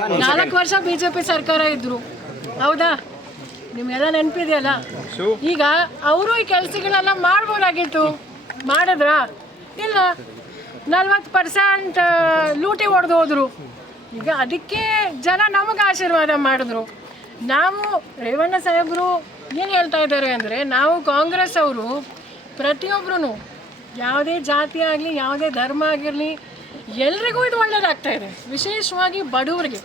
4 ವರ್ಷ ಬಿಜೆಪಿ ಸರ್ಕಾರ ಇದ್ರು, ಹೌದಾ? ನಿಮ್ಗೆಲ್ಲ ನೆನಪಿದೆಯಲ್ಲ. ಈಗ ಅವರು ಈ ಕೆಲಸಗಳೆಲ್ಲ ಮಾಡ್ಬೋದಾಗಿತ್ತು, ಮಾಡಿದ್ರ? ಇಲ್ಲ, 40% ಲೂಟಿ ಹೊಡೆದು ಹೋದ್ರು. ಈಗ ಅದಕ್ಕೆ ಜನ ನಮಗೆ ಆಶೀರ್ವಾದ ಮಾಡಿದ್ರು. ನಾವು ರೇವಣ್ಣ ಸಾಹೇಬರು ಏನು ಹೇಳ್ತಾ ಇದ್ದಾರೆ ಅಂದರೆ, ನಾವು ಕಾಂಗ್ರೆಸ್ ಅವರು ಪ್ರತಿಯೊಬ್ಬರೂ ಯಾವುದೇ ಜಾತಿ ಆಗಲಿ ಯಾವುದೇ ಧರ್ಮ ಆಗಿರಲಿ ಎಲ್ರಿಗೂ ಇದು ಒಳ್ಳೆಯದಾಗ್ತಾ ಇದೆ. ವಿಶೇಷವಾಗಿ ಬಡವರಿಗೆ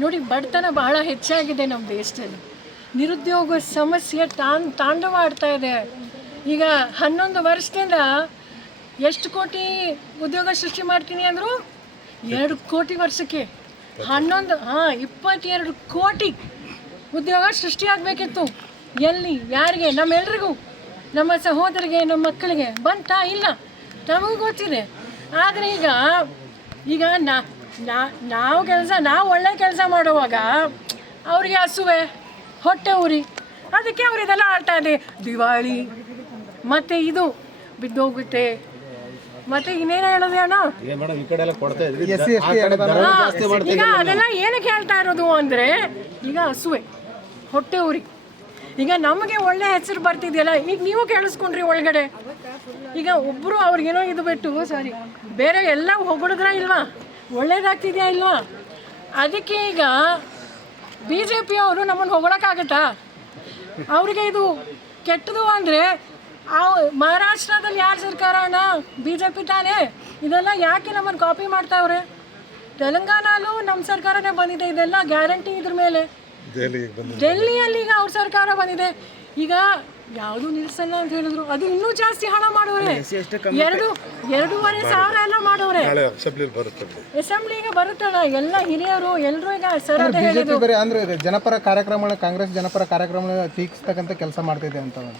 ನೋಡಿ, ಬಡತನ ಬಹಳ ಹೆಚ್ಚಾಗಿದೆ ನಮ್ಮ ದೇಶದಲ್ಲಿ. ನಿರುದ್ಯೋಗ ಸಮಸ್ಯೆ ತಾಂಡವ ಆಡ್ತಾ ಇದೆ. ಈಗ 11 ವರ್ಷದಿಂದ ಎಷ್ಟು ಕೋಟಿ ಉದ್ಯೋಗ ಸೃಷ್ಟಿ ಮಾಡ್ತೀನಿ ಅಂದರು? 2 ಕೋಟಿ ವರ್ಷಕ್ಕೆ 22 ಕೋಟಿ ಉದ್ಯೋಗ ಸೃಷ್ಟಿಯಾಗಬೇಕಿತ್ತು. ಎಲ್ಲಿ, ಯಾರಿಗೆ? ನಮ್ಮೆಲ್ರಿಗೂ, ನಮ್ಮ ಸಹೋದರಿಗೆ, ನಮ್ಮ ಮಕ್ಕಳಿಗೆ ಬಂತಾ? ಇಲ್ಲ, ನಮಗೂ ಗೊತ್ತಿದೆ. ಆದರೆ ಈಗ ನಾವು ಒಳ್ಳೆ ಕೆಲಸ ಮಾಡುವಾಗ ಅವ್ರಿಗೆ ಹಸುವೆ, ಹೊಟ್ಟೆ ಉರಿ, ಅದಕ್ಕೆ ಅವ್ರು ಇದೆಲ್ಲ ಆಡ್ತಾ ಇದೆ. ದಿವಾಳಿ ಮತ್ತು ಇದು ಬಿದ್ದೋಗುತ್ತೆ, ಮತ್ತು ಇನ್ನೇನು ಹೇಳೋದು ಅಣ್ಣ, ಈಗ ಅದೆಲ್ಲ ಏನಕ್ಕೆ ಹೇಳ್ತಾ ಇರೋದು ಅಂದರೆ, ಈಗ ಹಸುವೆ, ಹೊಟ್ಟೆ ಉರಿ. ಈಗ ನಮಗೆ ಒಳ್ಳೆ ಹೆಸರು ಬರ್ತಿದೆಯಲ್ಲ, ಈಗ ನೀವು ಕೇಳಿಸ್ಕೊಂಡ್ರಿ ಒಳಗಡೆ. ಈಗ ಒಬ್ಬರು ಅವ್ರಿಗೇನೋ ಇದು ಬಿಟ್ಟು ಬೇರೆ ಎಲ್ಲ ಹೊಗಳಿದ್ರ ಇಲ್ವಾ? ಒಳ್ಳೇದಾಗ್ತಿದೆಯಾ ಇಲ್ವಾ? ಅದಕ್ಕೆ ಈಗ ಬಿ ಜೆ ಪಿಯವರು ನಮ್ಮನ್ನು ಹೊಗಳಕ್ಕಾಗತ್ತಾ? ಅವರಿಗೆ ಇದು ಕೆಟ್ಟದು ಅಂದರೆ, ಮಹಾರಾಷ್ಟ್ರದಲ್ಲಿ ಯಾರು ಸರ್ಕಾರ ಅಣ್ಣ? ಬಿ ಜೆ ಪಿ ತಾನೇ. ಇದೆಲ್ಲ ಯಾಕೆ ನಮ್ಮನ್ನು ಕಾಪಿ ಮಾಡ್ತಾವ್ರೆ? ತೆಲಂಗಾಣಲ್ಲೂ ನಮ್ಮ ಸರ್ಕಾರನೇ ಬಂದಿದೆ, ಇದೆಲ್ಲ ಗ್ಯಾರಂಟಿ ಇದ್ರ ಮೇಲೆ. ಡೆಲ್ಲಿಯಲ್ಲಿ ಈಗ ಅವ್ರ ಸರ್ಕಾರ ಬಂದಿದೆ. ಈಗ ಯಾವುದು ನಿಲ್ಸಲ್ಲ ಅಂತ ಹೇಳಿದ್ರು, ಅದು ಇನ್ನೂ ಜಾಸ್ತಿ ಹಣ ಮಾಡೋರೆ. 2,500 ಎಲ್ಲ ಮಾಡೋರೆ. ಅಸೆಂಬ್ಲಿಗೆ ಬರುತ್ತಲ್ಲ ಎಲ್ಲ ಹಿರಿಯರು ಎಲ್ಲರೂ. ಈಗ ಸರ್ ಅಂತ ಹೇಳಿದ್ರು, ಅಂದ್ರೆ ಜನಪರ ಕಾರ್ಯಕ್ರಮ, ಕಾಂಗ್ರೆಸ್ ಜನಪರ ಕಾರ್ಯಕ್ರಮ ಟೀಕಿಸ್ತಕ್ಕಂಥ ಕೆಲಸ ಮಾಡ್ತಿದೆ ಅಂತ ಅಣ್ಣ.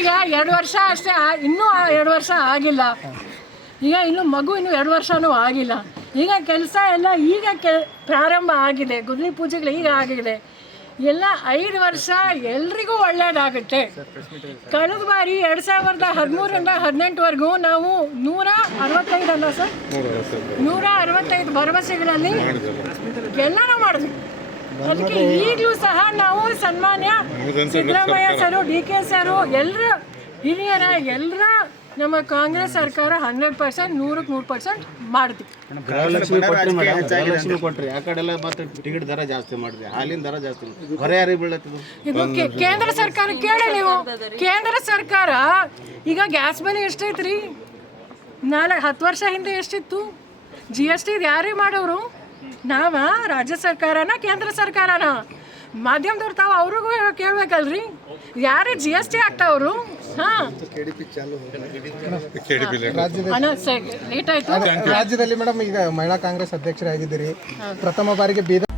ಈಗ 2 ವರ್ಷ ಅಷ್ಟೇ, ಇನ್ನೂ 2 ವರ್ಷ ಆಗಿಲ್ಲ. ಈಗ ಇನ್ನು 2 ವರ್ಷನೂ ಆಗಿಲ್ಲ. ಈಗ ಕೆಲಸ ಎಲ್ಲ ಈಗ ಪ್ರಾರಂಭ ಆಗಿದೆ. ಗುದ್ಲಿ ಪೂಜೆಗಳು ಈಗ ಆಗಿದೆ. ಎಲ್ಲ 5 ವರ್ಷ ಎಲ್ರಿಗೂ ಒಳ್ಳೆಯದಾಗುತ್ತೆ. ಕಳೆದ ಬಾರಿ 2013ರಿಂದ 2018ವರೆಗೂ ನಾವು 165 ಅಲ್ಲ ಸರ್, 165 ಭರವಸೆಗಳಲ್ಲಿ ಎಲ್ಲನೂ ಮಾಡಿದ್ವಿ. ಅದಕ್ಕೆ ಈಗಲೂ ಸಹ ನಾವು ಸನ್ಮಾನ್ಯ ಸಿದ್ದರಾಮಯ್ಯ ಸರು, ಡಿ ಕೆ ಸರು, ಎಲ್ಲರ ಹಿರಿಯರ ಎಲ್ಲರ ನಮ್ಮ ಕಾಂಗ್ರೆಸ್ ಸರ್ಕಾರ 100%, 100% ಮಾಡ್ತೀವಿ. ಟಿಕೆಟ್ ದರ ಜಾಸ್ತಿ ಮಾಡಿದೆ, ಹಾಲಿನ ದರ ಜಾಸ್ತಿ, ಹೊರೆ ಯಾರಿಗೆ ಬೀಳತ್ತದು? ಇದು ಕೇಂದ್ರ ಸರ್ಕಾರ ಕೇಳಿ ನೀವು. ಕೇಂದ್ರ ಸರ್ಕಾರ ಈಗ ಗ್ಯಾಸ್ ಬೆಲೆ ಎಷ್ಟೈತ್ರಿ? 10 ವರ್ಷ ಹಿಂದೆ ಎಷ್ಟಿತ್ತು? GST ಇದು ಯಾರೇ ಮಾಡೋರು? ನಾವ? ರಾಜ್ಯ ಸರ್ಕಾರನ, ಕೇಂದ್ರ ಸರ್ಕಾರನ? ಮಾಧ್ಯಮದವ್ರು ತಾವು ಅವ್ರಿಗೂ ಕೇಳ್ಬೇಕಲ್ರಿ, ಯಾರೇ GST ಆಗ್ತಾವ್ರು? ರಾಜ್ಯದಲ್ಲಿ ಮೇಡಮ್ ಈಗ ಮಹಿಳಾ ಕಾಂಗ್ರೆಸ್ ಅಧ್ಯಕ್ಷರಾಗಿದ್ದೀರಿ, ಪ್ರಥಮ ಬಾರಿಗೆ ಬೀದರ್